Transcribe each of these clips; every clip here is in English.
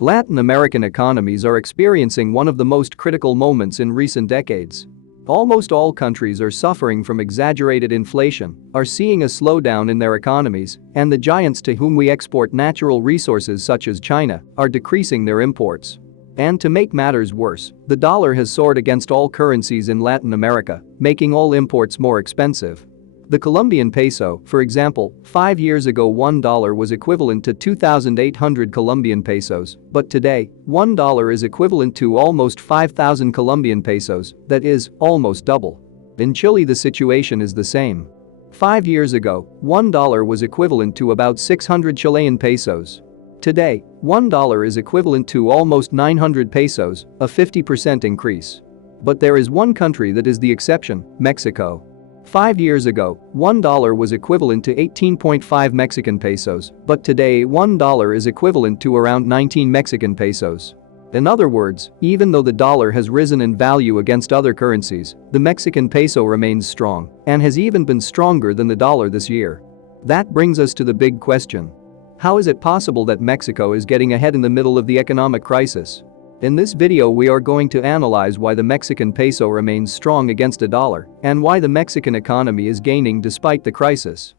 Latin American economies are experiencing one of the most critical moments in recent decades. Almost all countries are suffering from exaggerated inflation, are seeing a slowdown in their economies, and the giants to whom we export natural resources such as China are decreasing their imports. And to make matters worse, the dollar has soared against all currencies in Latin America, making all imports more expensive. The Colombian peso, for example, 5 years ago $1 was equivalent to 2,800 Colombian pesos, but today, $1 is equivalent to almost 5,000 Colombian pesos, that is, almost double. In Chile the situation is the same. 5 years ago, $1 was equivalent to about 600 Chilean pesos. Today, $1 is equivalent to almost 900 pesos, a 50% increase. But there is one country that is the exception, Mexico. 5 years ago, $1 was equivalent to 18.5 Mexican pesos, but today $1 is equivalent to around 19 Mexican pesos. In other words, even though the dollar has risen in value against other currencies, the Mexican peso remains strong and has even been stronger than the dollar this year. That brings us to the big question. How is it possible that Mexico is getting ahead in the middle of the economic crisis? In this video we are going to analyze why the Mexican peso remains strong against a dollar and why the Mexican economy is gaining despite the crisis.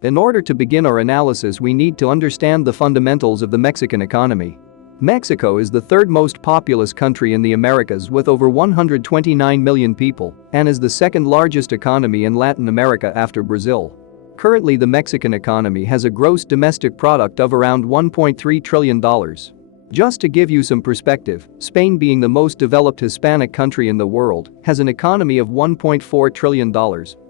In order to begin our analysis we need to understand the fundamentals of the Mexican economy. Mexico is the third most populous country in the Americas with over 129 million people and is the second largest economy in Latin America after Brazil. Currently the Mexican economy has a gross domestic product of around $1.3 trillion. Just to give you some perspective, Spain, being the most developed Hispanic country in the world, has an economy of $1.4 trillion,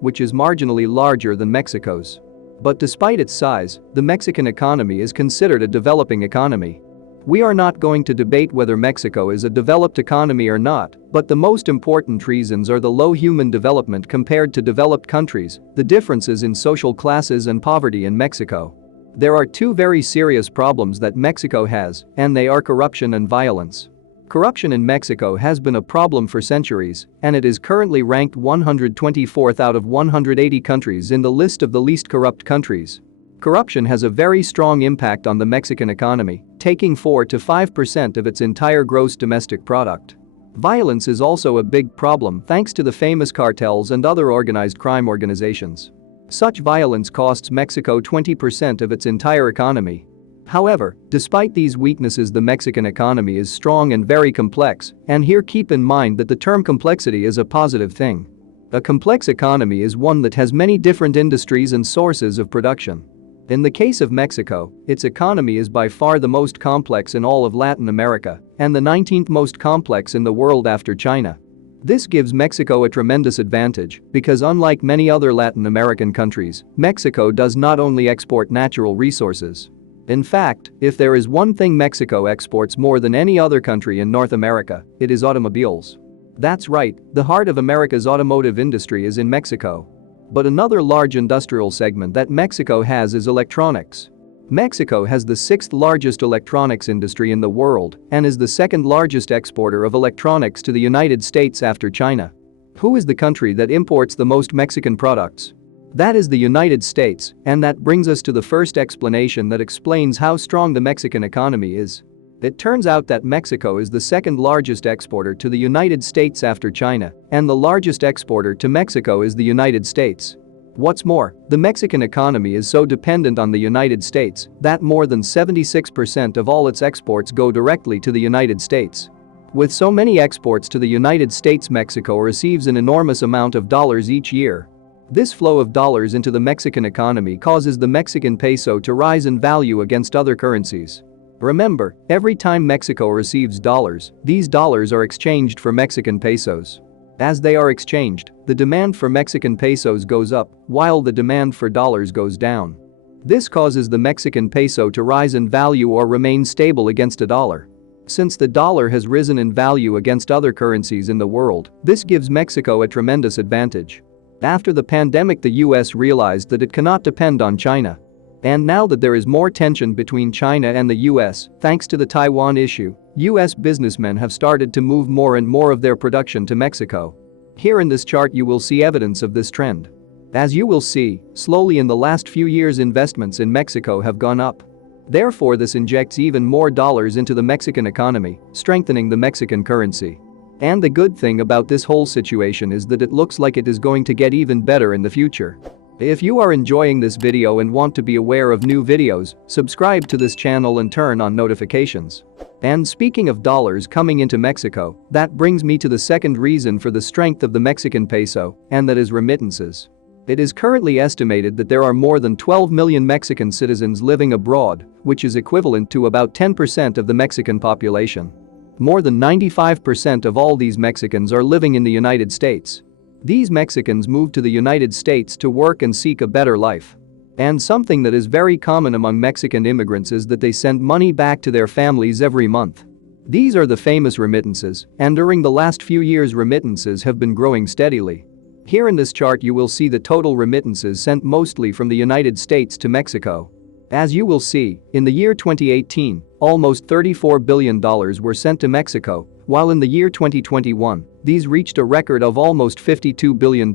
which is marginally larger than Mexico's. But despite its size, the Mexican economy is considered a developing economy. We are not going to debate whether Mexico is a developed economy or not, but the most important reasons are the low human development compared to developed countries, the differences in social classes and poverty in Mexico. There are two very serious problems that Mexico has, and they are corruption and violence. Corruption in Mexico has been a problem for centuries, and it is currently ranked 124th out of 180 countries in the list of the least corrupt countries. Corruption has a very strong impact on the Mexican economy, taking 4 to 5% of its entire gross domestic product. Violence is also a big problem thanks to the famous cartels and other organized crime organizations. Such violence costs Mexico 20% of its entire economy. However, despite these weaknesses, the Mexican economy is strong and very complex, and here keep in mind that the term complexity is a positive thing. A complex economy is one that has many different industries and sources of production. In the case of Mexico, its economy is by far the most complex in all of Latin America and the 19th most complex in the world after China. This gives Mexico a tremendous advantage because unlike many other Latin American countries, Mexico does not only export natural resources. In fact, if there is one thing Mexico exports more than any other country in North America, it is automobiles. That's right, the heart of America's automotive industry is in Mexico. But another large industrial segment that Mexico has is electronics. Mexico has the sixth largest electronics industry in the world and is the second largest exporter of electronics to the United States after China. Who is the country that imports the most Mexican products? That is the United States, and that brings us to the first explanation that explains how strong the Mexican economy is. It turns out that Mexico is the second largest exporter to the United States after China, and the largest exporter to Mexico is the United States. What's more, the Mexican economy is so dependent on the United States that more than 76% of all its exports go directly to the United States. With so many exports to the United States, Mexico receives an enormous amount of dollars each year. This flow of dollars into the Mexican economy causes the Mexican peso to rise in value against other currencies. Remember, every time Mexico receives dollars, these dollars are exchanged for Mexican pesos. As they are exchanged, the demand for Mexican pesos goes up, while the demand for dollars goes down. This causes the Mexican peso to rise in value or remain stable against a dollar. Since the dollar has risen in value against other currencies in the world, this gives Mexico a tremendous advantage. After the pandemic, the US realized that it cannot depend on China. And now that there is more tension between China and the US, thanks to the Taiwan issue, US businessmen have started to move more and more of their production to Mexico. Here in this chart you will see evidence of this trend. As you will see, slowly in the last few years investments in Mexico have gone up. Therefore this injects even more dollars into the Mexican economy, strengthening the Mexican currency. And the good thing about this whole situation is that it looks like it is going to get even better in the future. If you are enjoying this video and want to be aware of new videos, subscribe to this channel and turn on notifications. And speaking of dollars coming into Mexico, that brings me to the second reason for the strength of the Mexican peso, and that is remittances. It is currently estimated that there are more than 12 million Mexican citizens living abroad, which is equivalent to about 10% of the Mexican population. More than 95% of all these Mexicans are living in the United States. These Mexicans move to the United States to work and seek a better life. And something that is very common among Mexican immigrants is that they send money back to their families every month. These are the famous remittances, and during the last few years remittances have been growing steadily. Here in this chart you will see the total remittances sent mostly from the United States to Mexico. As you will see, in the year 2018, almost $34 billion were sent to Mexico, while in the year 2021, these reached a record of almost $52 billion.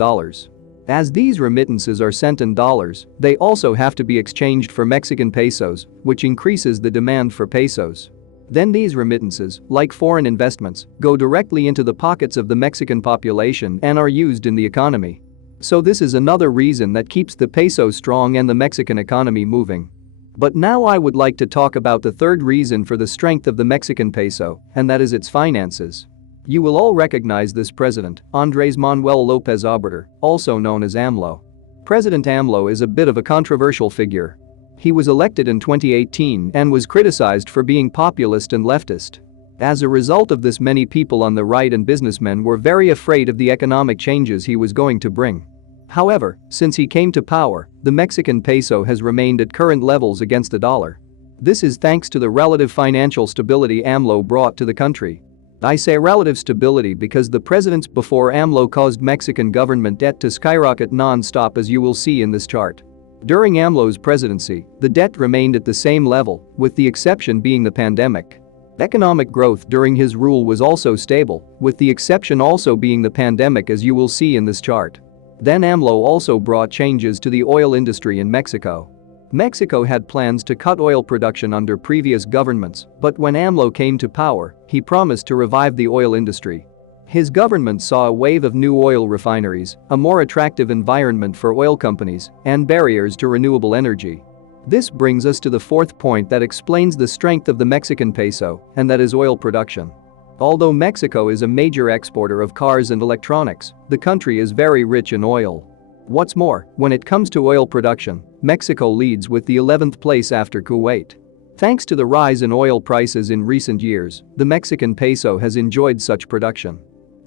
As these remittances are sent in dollars, they also have to be exchanged for Mexican pesos, which increases the demand for pesos. Then these remittances, like foreign investments, go directly into the pockets of the Mexican population and are used in the economy. So this is another reason that keeps the peso strong and the Mexican economy moving. But now I would like to talk about the third reason for the strength of the Mexican peso, and that is its finances. You will all recognize this president, Andrés Manuel López Obrador, also known as AMLO. President AMLO is a bit of a controversial figure. He was elected in 2018 and was criticized for being populist and leftist. As a result of this, many people on the right and businessmen were very afraid of the economic changes he was going to bring. However, since he came to power, the Mexican peso has remained at current levels against the dollar. This is thanks to the relative financial stability AMLO brought to the country. I say relative stability because the presidents before AMLO caused Mexican government debt to skyrocket non-stop, as you will see in this chart. During AMLO's presidency, the debt remained at the same level, with the exception being the pandemic. Economic growth during his rule was also stable, with the exception also being the pandemic, as you will see in this chart. Then AMLO also brought changes to the oil industry in Mexico. Mexico had plans to cut oil production under previous governments, but when AMLO came to power, he promised to revive the oil industry. His government saw a wave of new oil refineries, a more attractive environment for oil companies, and barriers to renewable energy. This brings us to the fourth point that explains the strength of the Mexican peso, and that is oil production. Although Mexico is a major exporter of cars and electronics, the country is very rich in oil. What's more, when it comes to oil production, Mexico leads with the 11th place after Kuwait. Thanks to the rise in oil prices in recent years, the Mexican peso has enjoyed such production.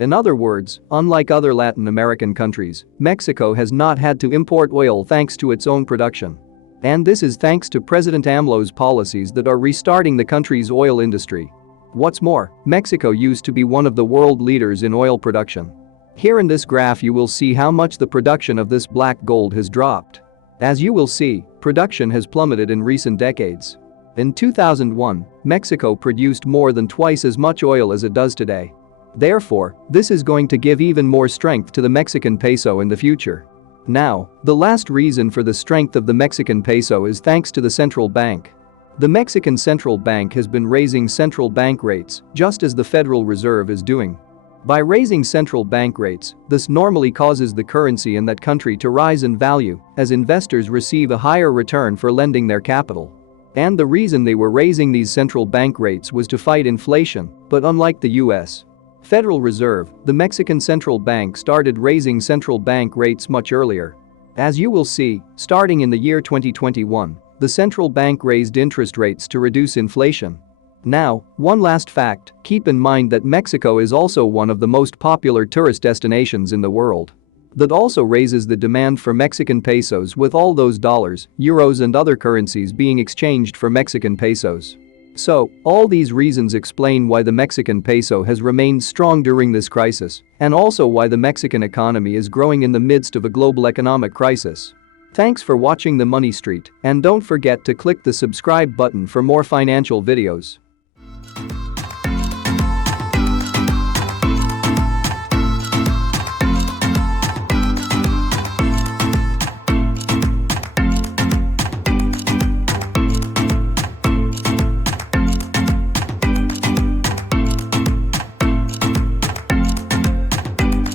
In other words, unlike other Latin American countries, Mexico has not had to import oil thanks to its own production. And this is thanks to President AMLO's policies that are restarting the country's oil industry. What's more, Mexico used to be one of the world leaders in oil production. Here in this graph you will see how much the production of this black gold has dropped. As you will see, production has plummeted in recent decades. In 2001, Mexico produced more than twice as much oil as it does today. Therefore, this is going to give even more strength to the Mexican peso in the future. Now, the last reason for the strength of the Mexican peso is thanks to the central bank. The Mexican central bank has been raising central bank rates, just as the Federal Reserve is doing. By raising central bank rates, this normally causes the currency in that country to rise in value, as investors receive a higher return for lending their capital. And the reason they were raising these central bank rates was to fight inflation, but unlike the US Federal Reserve, the Mexican central bank started raising central bank rates much earlier. As you will see, starting in the year 2021, the central bank raised interest rates to reduce inflation. Now, one last fact, keep in mind that Mexico is also one of the most popular tourist destinations in the world. That also raises the demand for Mexican pesos, with all those dollars, euros and other currencies being exchanged for Mexican pesos. So, all these reasons explain why the Mexican peso has remained strong during this crisis, and also why the Mexican economy is growing in the midst of a global economic crisis. Thanks for watching The Money Street, and don't forget to click the subscribe button for more financial videos.